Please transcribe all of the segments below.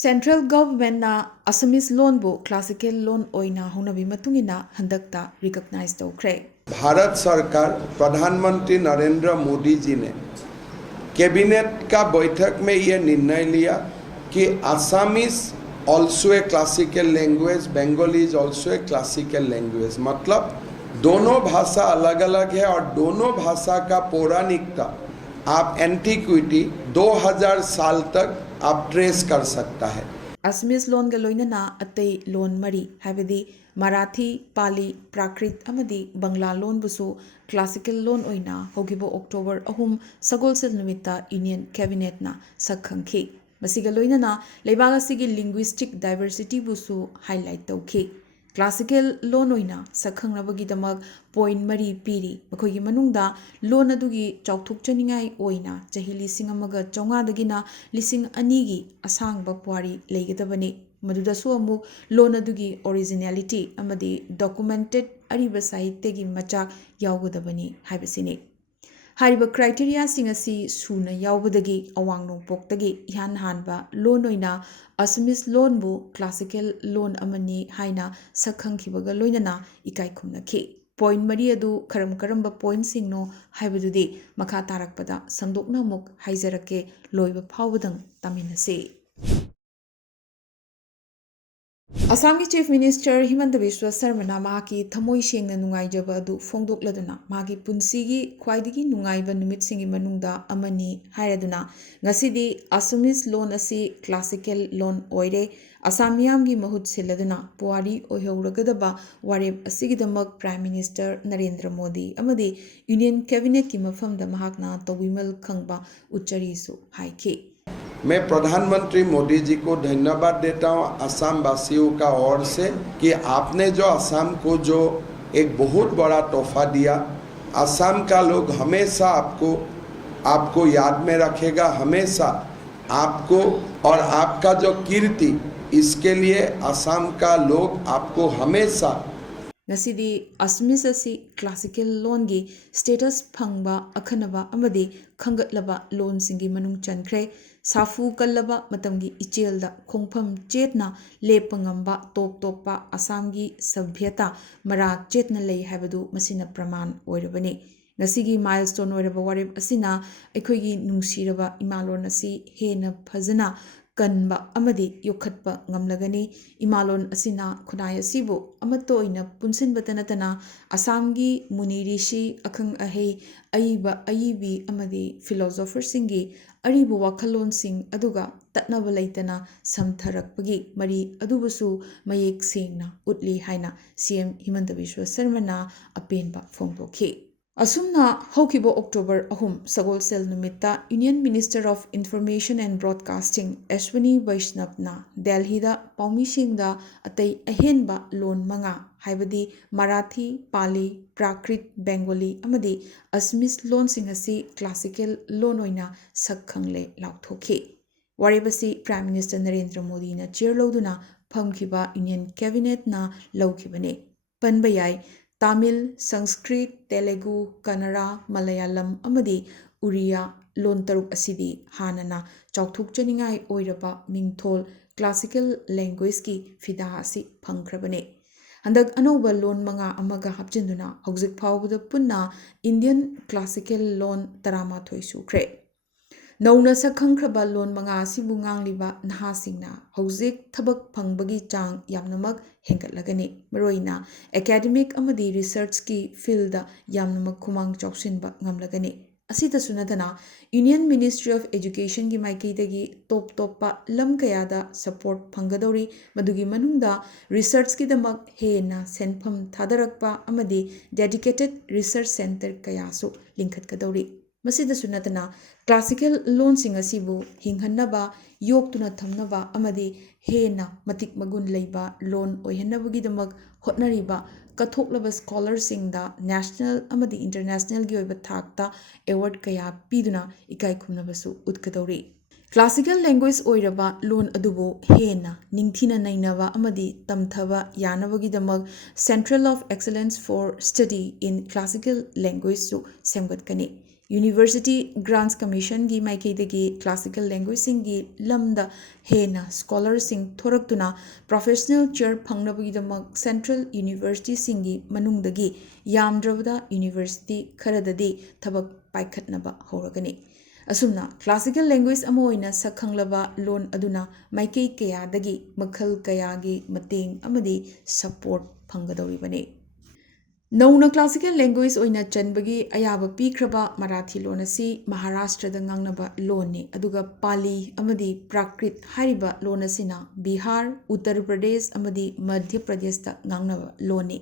Central government na Assamese Lon bu classical loan oina honabi matungina handakta recognize tawkhre. Bharat सरकार प्रधानमंत्री नरेंद्र मोदी जी ने cabinet का बैठक में ये निर्णय लिया कि Assamese also a classical language, Bengali is also a classical language. मतलब दोनों भाषा अलग अलग है और दोनों भाषा का पौराणिकता आप एंटीक्विटी 2000 साल तक आप ट्रेस कर सकता है। Assamese Lon ga loinana atei loan mari habedi Marathi, Pali, Prakrit amadi Bangla loan busu classical loan oina hogibo October 3 Sagolsel numita Union Cabinet na sakhangkhi. Masiga loinana leibag asigi linguistic diversity busu highlight tawkhi. Classical loan oina sakhangnabagidamag point mari piri makhogi manungda loan adugi chauthukchaningai oina chahi lising amaga chaunga dagina lising anigi asangba pwari leigedabani madudasu amuk loan adugi originality amadi documented ariba sahitya gi machak yawgadabani haibasini. Hariba criteria singasi suna yawbadagi awang nongpoktagi ihan hanba loan oina Assamese loan bu classical loan amani haina sakhangkhibaga loinana ikai khumnakhi. Point mari adu karamba point singno haibadudi makha tarakpada sangdokna muk haijarake loiba phawbadang taminase. Assam Chief Minister Himanta Biswa Sarmana mahaki thamoi sengna nungaijaba adu phongdokladuna magi punsigi khwaidigi nungaiba numit singi manungda amani hairaduna ngasidi Assamese loan asi classical loan oire Assamiyam gi mahut siladuna puari oihuragadaba wareb asigidamak Prime Minister Narendra Modi amadi Union Cabinet ki mafamda mahakna tawimal khangba ucharisu haiki. मैं प्रधानमंत्री मोदी जी को धन्यवाद देता हूं असम वासियों का ओर से कि आपने जो असम को जो एक बहुत बड़ा तोहफा दिया। असम का लोग हमेशा आपको याद में रखेगा, हमेशा आपको और आपका जो कीर्ति, इसके लिए असम का लोग आपको हमेशा Nasidi Assamese asi classical loan gi status phangba akhanaba amadi khangatlaba loan singi manung chankre safu kallaba matamgi ichelda khongpham chetna lepangamba toppa Assam gi sabhyata mara chetna lei habadu masina praman oirabani. Ngasigi milestone oiraba warib asina aikhoigi nungsiraba imalon asi hena phajana kanba amadi yokhatpa ngamlagani. Imalon asina khunai asibu amato ina punsin batanatana Assamgi muni rishi akhang ahei aiba aibi amadi philosopher singi aribu wakhalon sing aduga tatnaba laitana samtharakpagi mari adubusu mayek sengna utli haina CM Himanta Biswa Sarmana apenba phongdokhi. Asumna hokibo October 3 Sagolsel numita Union Minister of Information and Broadcasting Ashwini Vaishnavna Delhi da paumisingda atei ahenba loan manga haibadi Marathi, Pali, Prakrit, Bengali amadi Assamese loan singasi classical loan oina sakhangle lauthokhi. Waribasi Prime Minister Narendra Modi na chair loduna phamkhiba Union Cabinet na laukibane. Panbayai Tamil, Sanskrit, Telugu, Kannada, Malayalam amadi Uriya loan taruk asidi hanana chauthuk chaningai oiraba mingthol classical language ki fida asi phangkrabane. Handak anoba loan manga amaga hapjinduna hauzik phawbada punna Indian classical loan tarama thoi sukre. Nauna sakhangkraba loan manga asibu ngangliba nahasingna hauzik thabak phangbagi chang yamnamak hengatlagani maroina academic amadi research ki field da yamnamak khumang chawsinba ngamlagani. Asita sunatana Union Ministry of Education gi maikaidagi toppa lam kayada support phangadori madugi manungda research ki damak hena senpham thadarakpa amadi dedicated research center kayasu linkhatkadori. Masida sunatana classical loan singasibu hinghannaba yoktuna thamnaba amadi hena matik magun leiba loan oihannabugidamak hotnariba kathoklaba scholar singda national amadi international gi oiba thakta award kaya piduna ikai khumnabasu utkadori. Classical language oiraba loan adubu hena ningthina nainaba amadi tamthaba yanabagidamak Central of Excellence for Study in Classical Language su semgatkani. University grants commission की माइकईदगी classical language सिंगी लमदा हेना scholar सिंग थोरक्तुना professional chair फंगनबगीदमक central university सिंगी मनुंगदगी यामद्रबदा यूनिवर्सिटी खरददी थबक पाइखतनबा हौरगनी असुमना क्लासिकल लैंग्वेज अमा ओइना सखंगलबा लोन अदुना माइकई कयादगी मखल कयागी मतेंग अमदी सपोर्ट फंगदौरिबने नौना क्लासिकल लैंग्वेज ओइना चनबगी अयाब पीख्रबा मराठी लोन असि महाराष्ट्रदा ngangnaba लोनने अदुगा पाली अमदी प्राकृत हारिबा लोन असिना बिहार उत्तर प्रदेश अमदी मध्य प्रदेशदा ngangnaba लोनने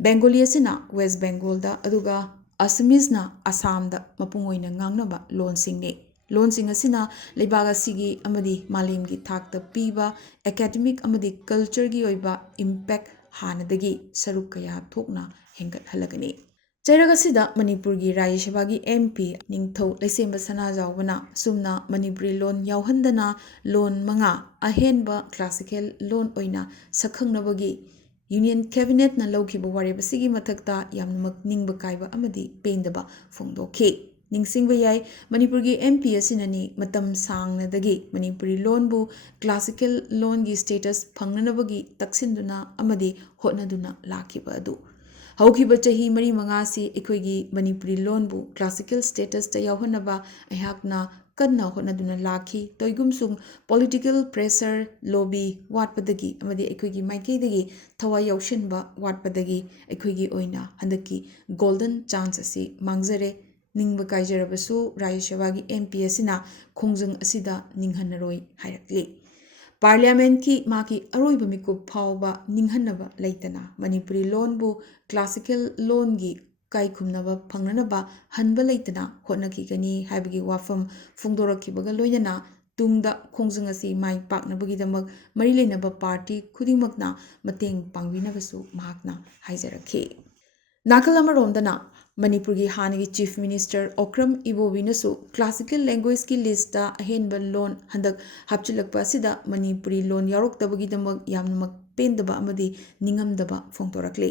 बेंगोली असिना वेस्ट बेंगोलदा अदुगा असमीजना असमदा मपुंग ओइना ngangnaba लोनसिंगने लोनसिंग असिना लेबाग असिगी अमदी मालेमगी थाकता पीबा एकेडमिक अमदी कल्चरगी ओइबा इम्पैक्ट हानदगी सरुक कया थोकना हेंगत हलगनी चैरगसिदा मणिपुरगी राज्य सभागी MP निंगथौ लैसेंबा सनाजावबना सुमना मणिपुरी लोन यावहंदना लोन मंगा अहेनबा क्लासिकल लोन ओइना सखंगनबगी यूनियन कैबिनेट ना लौखिबा वारेबसिगी मथक्ता यामनमक निंगबा कायबा अमदी पेंदबा फोंदोखे निंगसिंगबा याय मणिपुरगी MP असिननी मतम सांगनदगी मणिपुरी लोनबु क्लासिकल लोनगी स्टेटस फंगनबगी तक्सिंदुना अमदी होटनदुना लाखिबा अदु हौखिबा चही मरी मंगासी एखोइगी मणिपुरी लोनबु क्लासिकल स्टेटस ता यावहनबा अहाकना कन्ना होटनदुना लाखी तोइगुमसुंग पॉलिटिकल प्रेशर लॉबी वाटपदगी अमदी एखोइगी माइकेदगी थवा यावशिनबा वाटपदगी एखोइगी ओइना हंदकी गोल्डन चांस असि मांगजरे निंगबा कायजरबसु राज्य सभागी MP असिना खोंजंग असिदा निंगहनरोय हायरकली पार्लियामेंट की माकी अरोइब मिकुप फावबा निंगहनबा लैतना मणिपुरी लोनबु क्लासिकल लोनगी काइखुमनबा फंगनबा हनबा लैतना होटनखिगनी हाइबगी वाफम फोंदोरखिबगा लोइनना तुंगदा खोंजंग असि माइ पाकनबगीदमक मरि लेनबा पार्टी खुदिमकना मतेंग पांगबिनबसु महाकना हाइजरखे नाकल अमरोमदना मणिपुरगी हानगी चीफ मिनिस्टर ओक्रम इबोबीनसु क्लासिकल लैंग्वेज की लिस्टा अहेनब लोन हंदक हापचिलकपा असिदा मणिपुरी लोन यारोक्तबगीदमक यामनमक पेंदबा अमदी निंगमदबा फोंदोरकले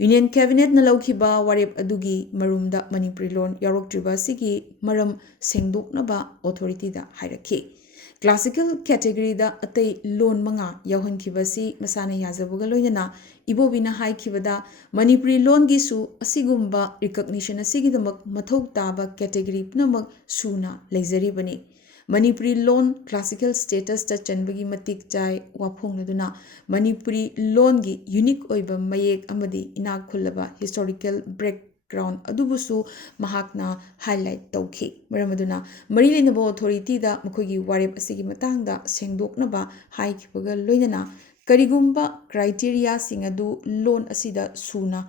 यूनियन कैबिनेट न लौखिबा वारेप अदुगी मरुमदा मणिपुरी लोन यारोक्ट्रिबा असिगी मरम सेंगदोकनबा ऑथोरिटीदा हाइरखे क्लासिकल कैटेगरीदा अतै लोन मंगा यावहनखिबसी मसाना याजबगा लोइनना इबोबिना हाइखिबदा मणिपुरी लोनगिसु असिगुम्बा रिकग्निशन असिगिदमक मथौ ताबा कैटेगरी पुनमक सुना लेजरिबनी मणिपुरी लोन क्लासिकल स्टेटस ता चनबगी मतिक चाय वाफोंगनदुना मणिपुरी लोनगी यूनिक ओइबा मयेक अमदी इनाक खुल्लबा हिस्टोरिकल बैकग्राउंड अदुबुसु महाकना हाईलाइट तौखि मरमदुना मरि लेनबा ऑथोरिटीदा मखोगी वारेप असिगी मतंगदा सेंगदोकनबा हाइखिबगा लोइनना करिगुम्बा क्राइटेरिया सिंगदु लोन असिदा सुना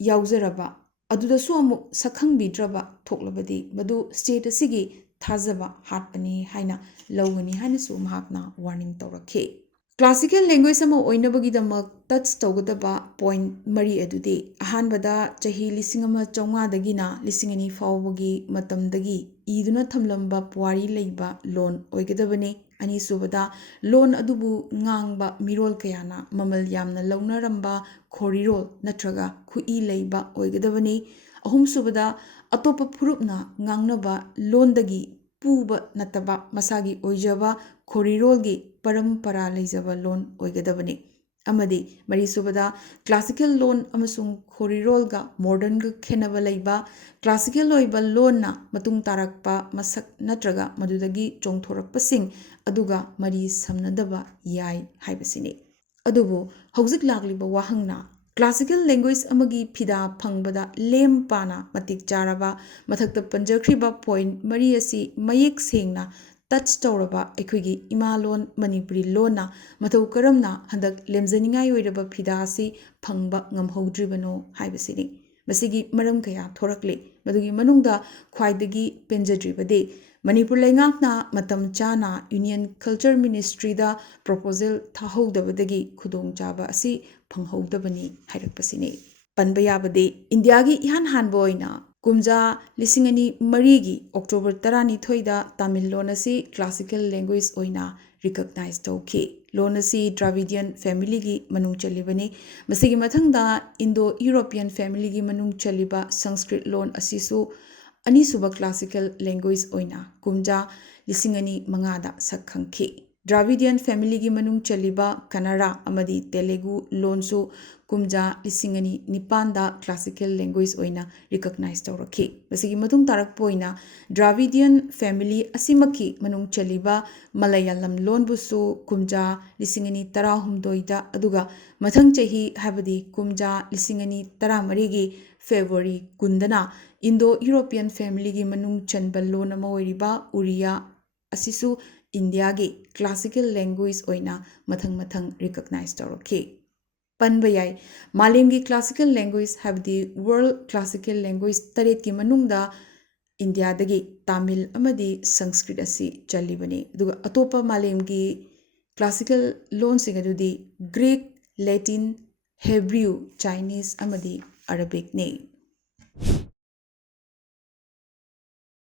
यावजरबा अदुदसु अमुक सखंगबिद्रबा थोकलबदी मदु स्टेट असिगी थाजबा हाटपनी हाइना लौगनी हाइनसु महाकना वार्निंग तौरखे क्लासिकल लैंग्वेज अमा ओइनबगीदमक टच तौगदबा पॉइंट मरी अदुदि अहानबदा चही 1950 दगिना 2002 फावबगी मतमदगी ईदुना थमलंबा पुवारी लेइबा लोन ओइगदबने अनीसुबदा लोन अदुबु ngang मिरोल कयाना ममल यामना लौनरंबा खोरिरोल नत्रगा खुई लेइबा ओइगदबने अहुमसुबदा अतोप फुरुपना ngangnaba लोनदगी पुबा नतबा मसागी ओइजबा खोरिरोलगी परंपरा लेजबा लोन ओइगदबने अमदी मरीसुबदा क्लासिकल लोन अमसुंग खोरिरोलगा मॉडर्नगा खेनबा लेइबा क्लासिकल ओइबा लोनना मतुंग तारकपा मसक नत्रगा मदुदगी चोंथोरकपसिंग अदुगा मरी समनदबा याय हाइबसिने अदुबु हौजिक लागलिबा वाहंगना क्लासिकल लैंग्वेज अमगी फिदा फंगबदा लेम पाना मतिक चारबा मथक्ता पंजख्रिबा पॉइंट मरी असि मयेक सेंगना टच तौरबा अखोगी इमालोन मणिपुरी लोना मथौ करमना हंदक लेमजनिंगाई ओइरबा फिदा असि फंगबा ngamhौद्रिबनो हाइबसिने मसिगी मरम कया थोरकले मदुगी मनुंगदा ख्वाइदगी पेंजद्रिबदे मणिपुर लैंगाकना मतम चाना यूनियन कल्चर मिनिस्ट्रीदा प्रपोजल थाहौदबदगी खुदोंग चाबा असि फंगहौदबनी हाइरकपसिने पनबा याबदे इंडियागी इहान हानबा ओइना कुमजा 2003 अक्टोबर 12 तमिल लोन असि क्लासिकल लैंग्वेज ओइना रिकग्नाइज तौखि लोन असि द्राविडियन फैमिली की मनुंग चलिबने मसिगी मथंगदा इंडो यूरोपियन फैमिली की मनुंग चलिबा संस्कृत लोन असिसु ꯑꯅꯤꯁꯨꯕ ꯀ꯭ꯂꯥꯁꯤꯀꯦꯜ ꯂꯦꯡꯒ꯭ꯋꯦꯖ ꯑꯣꯏꯅ ꯀꯨꯝꯖꯥ 2005ꯗ ꯁꯛ ꯈꯪꯈꯤ꯫ ꯗ꯭ꯔꯥꯕꯤꯗꯤꯌꯟ ꯐꯦꯃꯤꯂꯤꯒꯤ ꯃꯅꯨꯡ ꯆꯜꯂꯤꯕ ꯀꯟꯅꯔꯥ ꯑꯃꯗꯤ ꯇꯦꯂꯨꯒꯨ ꯂꯣꯟꯁꯨ ꯀꯨꯝꯖꯥ 2009ꯗ ꯀ꯭ꯂꯥꯁꯤꯀꯦꯜ ꯂꯦꯡꯒ꯭ꯋꯦꯖ ꯑꯣꯏꯅ ꯔꯤꯀꯛꯅꯥꯏꯖ ꯇꯧꯔꯛꯈꯤ꯫ ꯃꯁꯤꯒꯤ ꯃꯇꯨꯡ ꯇꯥꯔꯛꯄ ꯑꯣꯏꯅ ꯗ꯭ꯔꯥꯕꯤꯗꯤꯌꯟ ꯐꯦꯃꯤꯂꯤ ꯑꯁꯤꯃꯛꯀꯤ ꯃꯅꯨꯡ ꯆꯜꯂꯤꯕ ꯃꯂꯌꯥꯂꯝ ꯂꯣꯟꯕꯨꯁꯨ ꯀꯨꯝꯖꯥ 2018ꯗ ꯑꯗꯨꯒ ꯃꯊꯪ ꯆꯍꯤ ꯍꯥꯏꯕꯗꯤ ꯀꯨꯝꯖꯥ 2013ꯒꯤ ꯐꯦꯕ꯭ꯔꯨꯋꯥꯔꯤ 10ꯗꯅ ꯏꯟꯗꯣ ꯌꯨꯔꯣꯄꯤꯌꯟ ꯐꯦꯃꯤꯂꯤꯒꯤ ꯃꯅꯨꯡ ꯆꯟꯕ ꯂꯣꯟ ꯑꯃ ꯑꯣꯏꯔꯤꯕ ꯎꯔꯤꯌꯥ ꯑꯁꯤꯁꯨ ꯏꯟꯗꯤꯌꯥꯒꯤ ꯀ꯭ꯂꯥꯁꯤꯀꯦꯜ ꯂꯦꯡꯒ꯭ꯋꯦꯖ ꯑꯣꯏꯅ ꯃꯊꯪ ꯔꯤꯀꯛꯅꯥꯏꯖ ꯇꯧꯔꯛꯈꯤ꯫ ꯄꯟꯕ ꯌꯥꯏ ꯃꯥꯂꯦꯝꯒꯤ ꯀ꯭ꯂꯥꯁꯤꯀꯦꯜ ꯂꯦꯡꯒ꯭ꯋꯦꯖ ꯍꯥꯏꯕꯗꯤ ꯋꯥꯔꯜꯗ ꯀ꯭ꯂꯥꯁꯤꯀꯦꯜ ꯂꯦꯡꯒ꯭ꯋꯦꯖ 8ꯀꯤ ꯃꯅꯨꯡꯗ ꯏꯟꯗꯤꯌꯥꯗꯒꯤ ꯇꯥꯃꯤꯜ ꯑꯃꯗꯤ ꯁꯪꯁꯀ꯭ꯔꯤꯠ ꯑꯁꯤ ꯆꯜꯂꯤꯕꯅꯤ꯫ ꯑꯗꯨꯒ ꯑꯇꯣꯞꯄ ꯃꯥꯂꯦꯝꯒꯤ ꯀ꯭ꯂꯥꯁꯤꯀꯦꯜ ꯂꯣꯟꯁꯤꯡ ꯑꯗꯨꯗꯤ ꯒ꯭ꯔꯤꯛ, ꯂꯦꯇꯤꯟ, ꯍꯦꯕ꯭ꯔꯤꯌꯨ, ꯆꯥꯏꯅꯤꯖ ꯑꯃꯗꯤ ꯑꯔꯥꯕꯤꯛꯅꯤ꯫